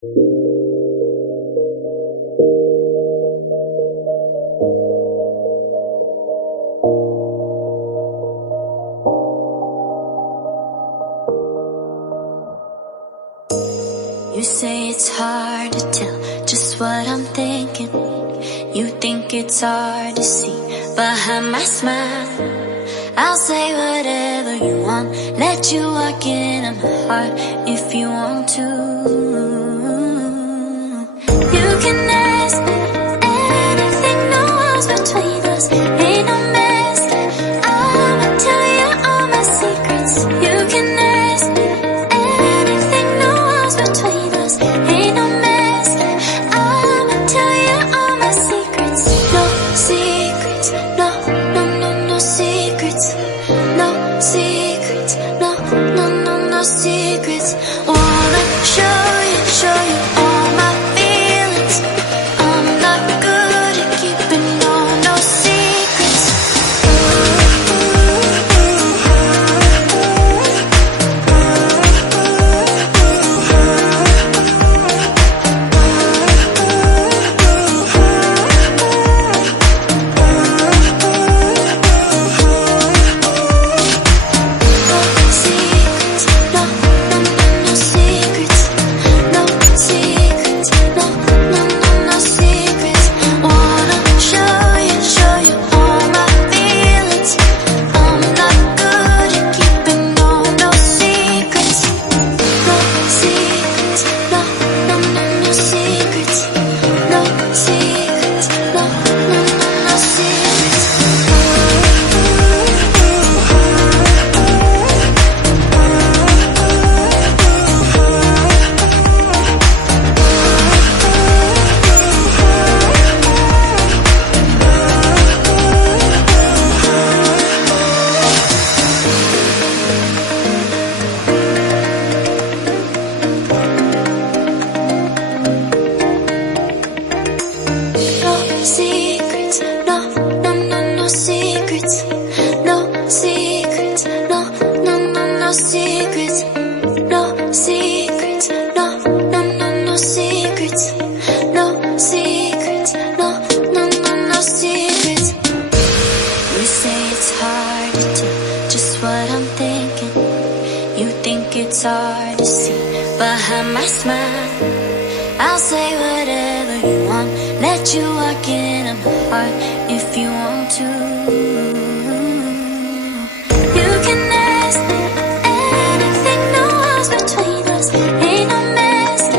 You say it's hard to tell just what I'm thinking. You think it's hard to see behind my smile. I'll say whatever you want, let you walk into my heart if you want to. You can ask me anything, no walls between us, ain't no mask. I'ma tell you all my secrets. You can ask me anything, no walls between us, ain't no mask. I'ma tell you all my secrets. No secrets, no, no, no, no secrets. No secrets, no, no, no, no secrets. Wanna show you all my feelings. I'm not good at keeping no secrets. It's hard to see behind my smile. I'll say whatever you want, let you walk into my heart if you want to. You can ask me anything, no walls between us, ain't no mask.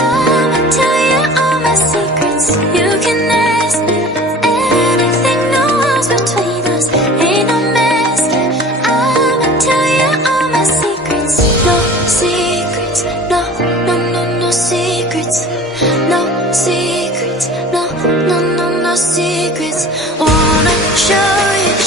I'ma tell you all my secrets. You can ask me anything, no walls between us, ain't no mask. I'ma tell you all my secrets. No secrets, no, no, no, no secrets. No secrets, no, no, no, no secrets. Wanna show you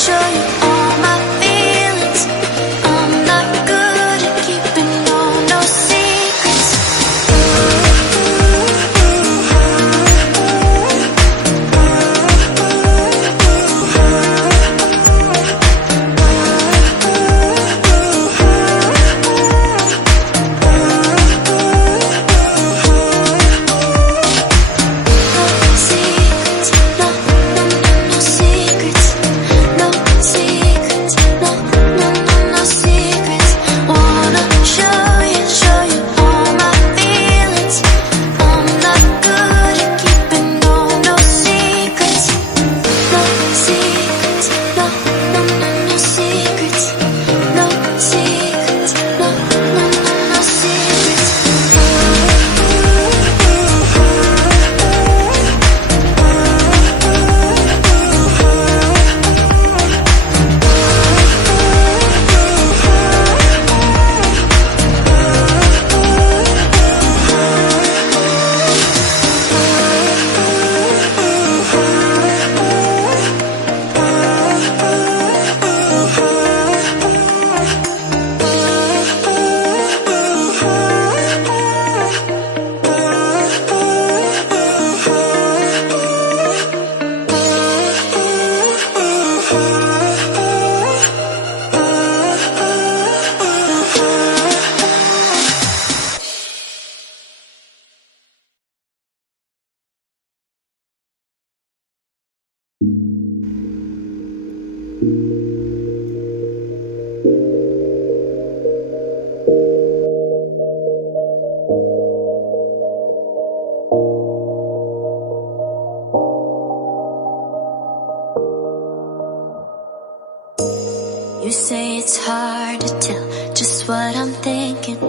what I'm thinking.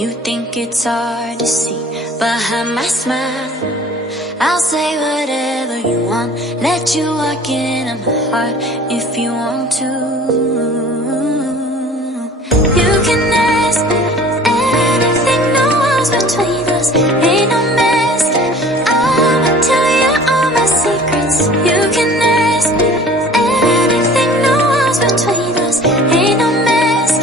You think it's hard to see behind my smile. I'll say whatever you want, let you walk into my heart if you want to. You can ask anything, no walls between us, ain't no mask. I'ma tell you all my secrets. You can ask anything, no walls between us, ain't no mask.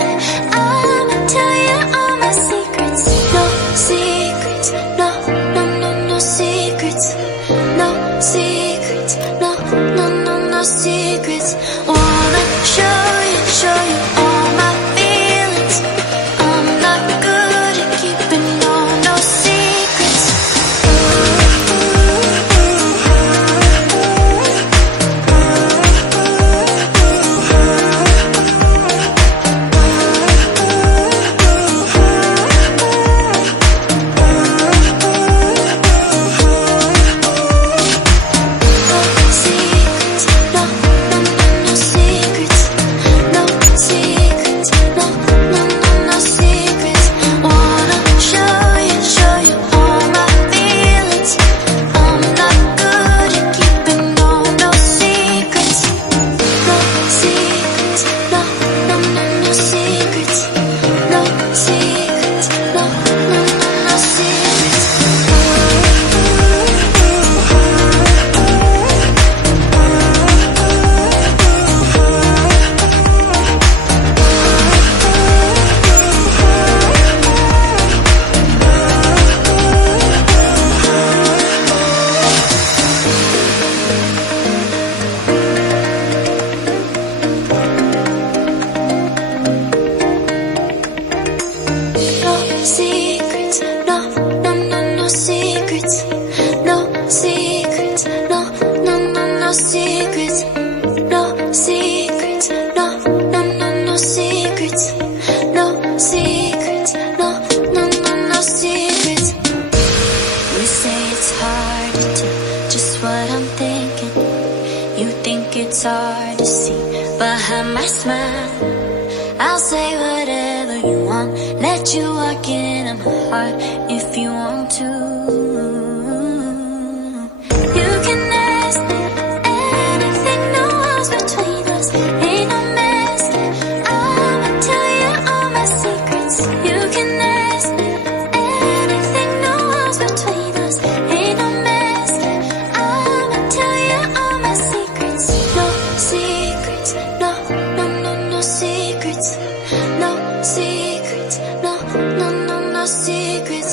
I'ma tell you all my secrets. No secrets, no, no, no, no secrets. No secrets, no, no, no, no secrets. Wanna show you all my feelings. I'm not good at keeping no secrets. It's hard to see behind my smile. I'll say whatever you want, let you walk into my heart if you want to. You can ask anything, no walls between us, ain't no mask. I'ma tell you all my secrets. You can ask anything, no walls between us, ain't no mask. I'ma tell you all my secrets. No secrets, no, no, no, no secrets. No secrets, no, no, no, no secrets.